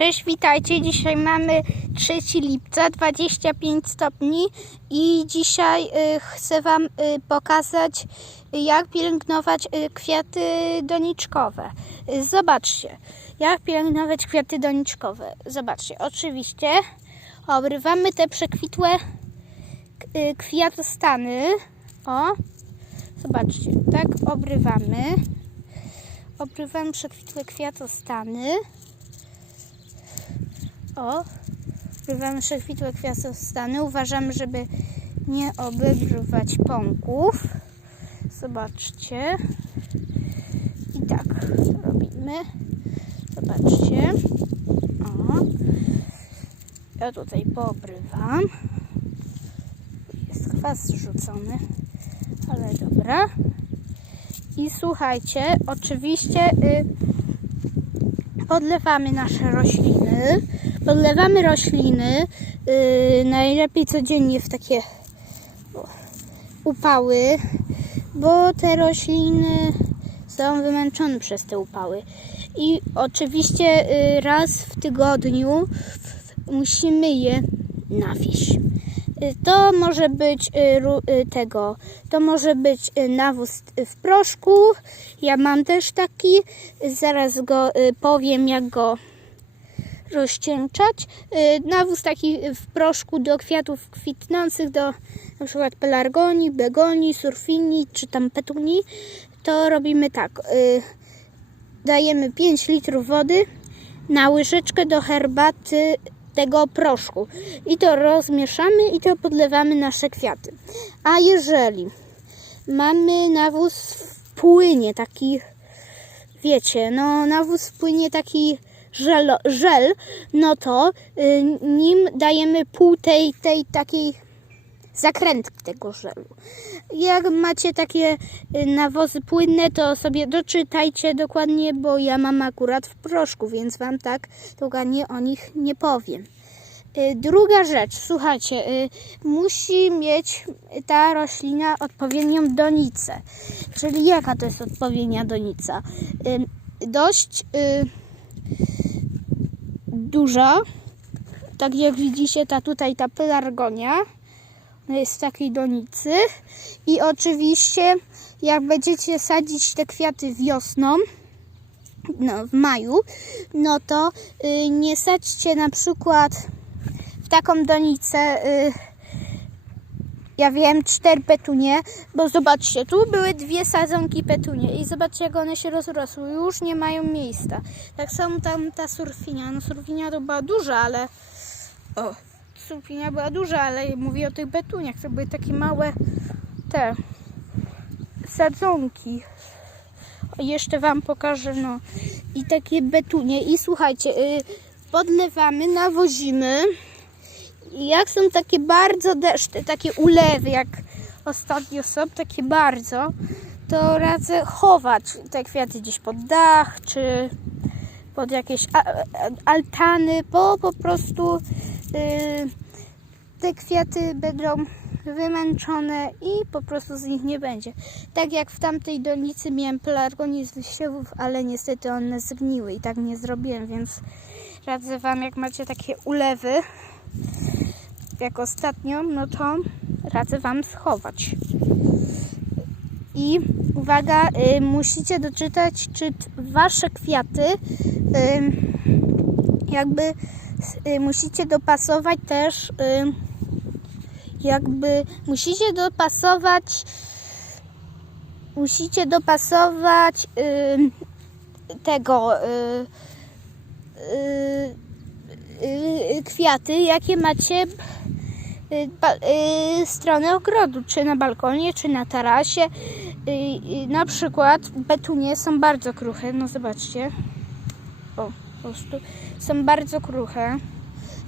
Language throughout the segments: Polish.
Cześć, witajcie. Dzisiaj mamy 3 lipca, 25 stopni i dzisiaj y, chcę Wam y, pokazać, jak pielęgnować y, kwiaty doniczkowe. Y, zobaczcie, jak pielęgnować kwiaty doniczkowe. Zobaczcie, oczywiście obrywamy te przekwitłe y, kwiatostany. O, zobaczcie, tak obrywamy. Obrywamy przekwitłe kwiatostany. O, używamy przekwitłe kwiatostany. Uważamy, żeby nie obrywać pąków. Zobaczcie. I tak robimy. Zobaczcie. O. Ja tutaj poobrywam. Jest kwas zrzucony, ale dobra. I słuchajcie, oczywiście y, podlewamy nasze rośliny. Podlewamy rośliny yy, najlepiej codziennie w takie upały, bo te rośliny są wymęczone przez te upały. I oczywiście yy, raz w tygodniu musimy je nawieść. Y, To może być y, y, tego, to może być y, nawóz w proszku. Ja mam też taki. Zaraz go y, powiem, jak go rozcieńczać. Y, Nawóz taki w proszku do kwiatów kwitnących, do przykład pelargonii, begonii, surfinii czy tam petunii. To robimy tak. y, Dajemy 5 litrów wody na łyżeczkę do herbaty tego proszku. I to rozmieszamy i to podlewamy nasze kwiaty. A jeżeli mamy nawóz w płynie, taki wiecie, no nawóz w płynie taki żel, żel no to y, nim dajemy pół tej, tej takiej zakrętki tego żelu. Jak macie takie y, nawozy płynne, to sobie doczytajcie dokładnie, bo ja mam akurat w proszku, więc wam tak dokładnie o nich nie powiem. Y, Druga rzecz, słuchajcie, y, musi mieć ta roślina odpowiednią donicę. Czyli jaka to jest odpowiednia donica? Dość duża, tak jak widzicie, ta tutaj ta pelargonia ona jest w takiej donicy. I oczywiście jak będziecie sadzić te kwiaty wiosną, no, w maju, no to y, nie sadźcie na przykład w taką donicę, y, ja wiem, cztery petunie, bo zobaczcie, tu były dwie sadzonki petunie i zobaczcie, jak one się rozrosły, już nie mają miejsca. Tak samo tam ta surfinia, no surfinia to była duża, ale o, surfinia była duża, ale mówię o tych betuniach, to były takie małe te sadzonki. Jeszcze Wam pokażę, no. I takie betunie. I słuchajcie, y, podlewamy, nawozimy. Jak są takie bardzo deszcze, takie ulewy, jak ostatnio są, takie bardzo, to radzę chować te kwiaty gdzieś pod dach, czy pod jakieś altany, bo po prostu y, te kwiaty będą wymęczone i po prostu z nich nie będzie. Tak jak w tamtej donicy miałem pelargonię z wysiewów, ale niestety one zgniły i tak nie zrobiłem, więc radzę Wam, jak macie takie ulewy, jak ostatnio, no to radzę Wam schować. I uwaga, y, musicie doczytać, czy Wasze kwiaty y, jakby y, musicie dopasować też y, jakby musicie dopasować musicie dopasować y, tego y, y, kwiaty, jakie macie y, y, stronę ogrodu, czy na balkonie, czy na tarasie. Y, na przykład betunie są bardzo kruche, no zobaczcie. O, po prostu są bardzo kruche.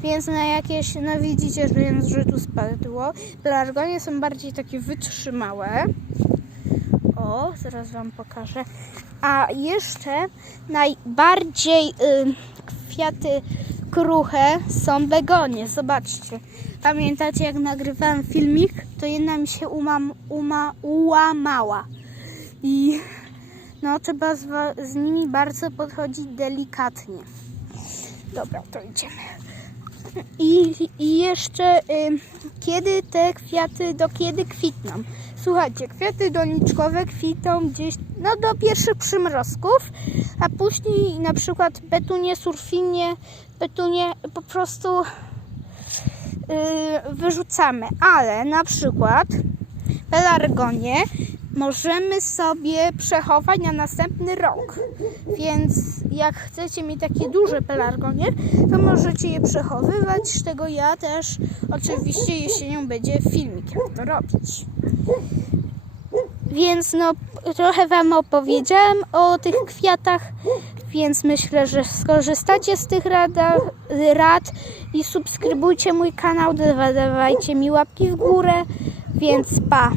Więc na jakieś, no widzicie, że, więc, że tu spadło. Pelargonie są bardziej takie wytrzymałe. O, zaraz Wam pokażę. A jeszcze najbardziej y, kwiaty kruche są begonie. Zobaczcie. Pamiętacie, jak nagrywałem filmik, to jedna mi się umam, uma, ułamała. I no, trzeba z, z nimi bardzo podchodzić delikatnie. Dobra, to idziemy. I, i jeszcze y, kiedy te kwiaty, do kiedy kwitną? Słuchajcie, kwiaty doniczkowe kwitną gdzieś no, do pierwszych przymrozków, a później na przykład petunie, surfinie, petunie po prostu y, wyrzucamy. Ale na przykład pelargonie możemy sobie przechować na następny rok. Więc jak chcecie mieć takie duże pelargonie, to możecie je przechowywać. Z tego ja też oczywiście jesienią będzie filmik, jak to robić. Więc no, trochę Wam opowiedziałam o tych kwiatach, więc myślę, że skorzystacie z tych rada, rad i subskrybujcie mój kanał, dawa- dawajcie mi łapki w górę, więc pa!